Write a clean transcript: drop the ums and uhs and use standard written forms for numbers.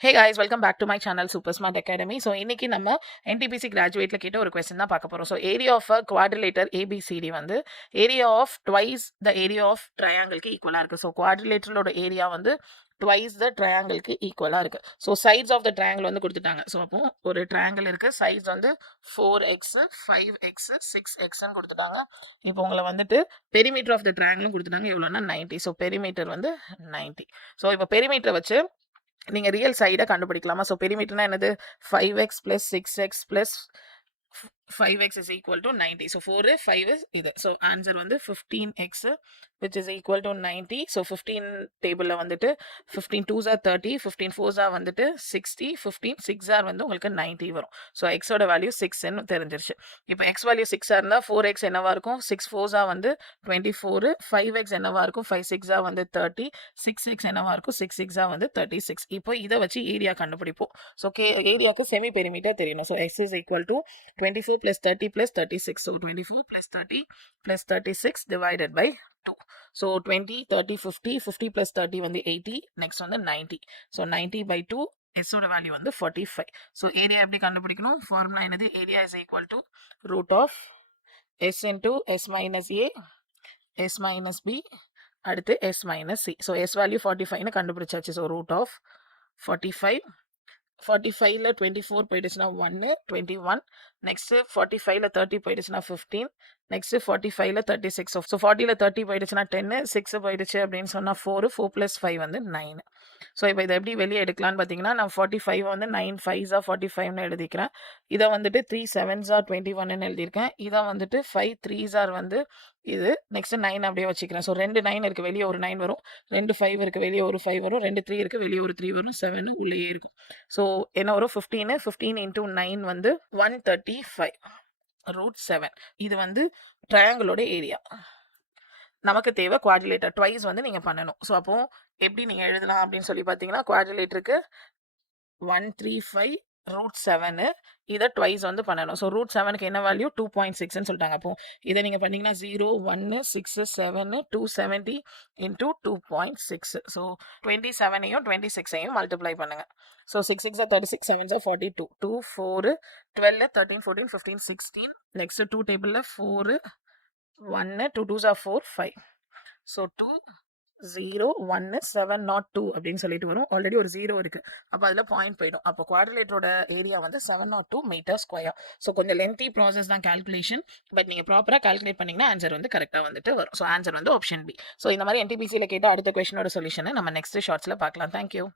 Hey guys, welcome back to my channel Super Smart Academy. So இன்னைக்கு நம்ம NTPC graduateல கேட்ட ஒரு question தான் பார்க்க போறோம். So area of a quadrilateral ABCD வந்து area of twice the area of triangle க்கு ஈக்குவலா இருக்கு. So quadrilateralோட ஏரியா வந்து twice the triangle க்கு ஈக்குவலா இருக்கு. So sides of the triangle வந்து கொடுத்துட்டாங்க. So அப்போ ஒரு triangle இருக்கு. sides வந்து 4x 5x 6x ன்னு கொடுத்துட்டாங்க. இப்போ உங்களை வந்துட்டு perimeter of the triangle கொடுத்துட்டாங்க. எவ்வளோன்னா 90. So perimeter வந்து 90. So இப்போ perimeter வச்சு நீங்கள் ரியல் சைடை கண்டுபிடிக்கலாமா? ஸோ பெரிமீட்டர்னா என்னது? 5x + 6x + 5x is equal to 90. So 4 5 இது. So answer வந்து 15x which is equal to 90. So 15 டேபிளில் வந்துட்டு 15 2s are 30, 15 4s are வந்துட்டு 60, 15 6 are வந்து உங்களுக்கு 90 வரும். ஸோ எக்ஸோட வேல்யூ 6ன்னு தெரிஞ்சிருச்சு. இப்போ எக்ஸ் வேல்யூ 6 இருந்தால் 4x என்னவா இருக்கும்? 6 4s are வந்து 24, 5x என்னவா இருக்கும்? 5 6s are வந்து 30, 6x என்னவா இருக்கும்? 6 6s are வந்து 36. இப்போ இதை வச்சு ஏரியா கண்டுபிடிப்போம். ஸோ ஏரியாவுக்கு செமி பெரிமீட்டர் தெரியணும். So x is equal to 24 plus 30 plus 36. So 24 plus 30 plus 36 divided by 2. So 20, 30, 50, 50 plus 30 வந்து 80. Next வந்து 90. So 90 by 2. S ஓட வேல்யூ வந்து 45. So ஏரியா எப்படி கண்டுபிடிக்கணும்? ஃபார்முலா என்னது? Area is equal to root of S into S minus A, S minus B, அடுத்து S minus C. So S value 45ன்னு கண்டுபிடிச்சாச்சு. So root of 45. 45ல 24 போயிடுச்சுன்னா 1 21. நெக்ஸ்ட் 45ல 30 போயிடுச்சுன்னா 15. நெக்ஸ்ட் 45ல 36. ஸோ 40ல 30 போயிடுச்சுன்னா 10, 6 போயிடுச்சு அப்படின்னு சொன்னால் 4 4 + 5 வந்து 9. ஸோ இப்போ இதை எப்படி வெளியே எடுக்கலான்னு பார்த்தீங்கன்னா, நான் 45 வந்து 9 5s are 45ன்னு எழுதிக்கிறேன். இதை வந்துட்டு 3 7s are 21ன்னு எழுதியிருக்கேன். இதை வந்துட்டு 5 3s are வந்து இது. நெக்ஸ்ட் 9 அப்படியே வச்சுக்கிறேன். ஸோ 2 9 இருக்குது, வெளியே ஒரு 9 வரும். 2 5 இருக்குது, வெளியே ஒரு 5 வரும். 2 3 இருக்குது, வெளியே ஒரு 3 வரும். 7 உள்ளேயே இருக்கும். ஸோ என்ன வரும்? 15 into 9 வந்து 135 √7. இது வந்து ட்ரையாங்கிளோட ஏரியா. நமக்கு தேவை குவாட்ரிலேட்டர். ட்வைஸ் வந்து நீங்கள் பண்ணணும். ஸோ அப்போ எப்படி நீங்கள் எழுதலாம் அப்படின்னு சொல்லி பார்த்தீங்கன்னா, குவாட்ரிலேட்டருக்கு 135 √7 இதை ட்வைஸ் வந்து பண்ணணும். ஸோ √7க்கு என்ன வேல்யூ? 2.6ன்னு சொல்லிட்டாங்க. அப்போ இதை நீங்கள் பண்ணீங்கன்னா 0 1 6 7 270 into 2.6. ஸோ 27ஐயும் 26ஐயும் மல்டிப்ளை பண்ணுங்க. So 6 6 are 36, 7s are 42, 2 4 12 13 14 15 16. Next 2 டேபிளில் 4 1 2 2s are 4 5. ஸோ 2 0 1 7 not 2 அப்படின்னு சொல்லிட்டு வரும். ஆல்ரெடி ஒரு 0 இருக்கு. அப்போ அதில் பாயிண்ட் போயிடும். அப்போ குவாட்ரிலேட்டரோட ஏரியா வந்து 702 மீட்டர் ஸ்கொயர். ஸோ கொஞ்சம் லென்த்தி ப்ராசஸ் தான் கால்குலேஷன். பட் நீங்கள் ப்ராப்பராக கால்குலேட் பண்ணிங்கன்னா ஆன்சர் வந்து கரெக்டாக வந்துட்டு வரும். ஸோ ஆன்சர் வந்து ஆப்ஷன் பி. ஸோ இந்த மாதிரி NTPCயில் கேட்டால் அடுத்த கொஸ்டினோட சொல்யூஷனை நம்ம நெக்ஸ்ட் ஷார்ட்ஸில் பார்க்கலாம். தேங்க்யூ.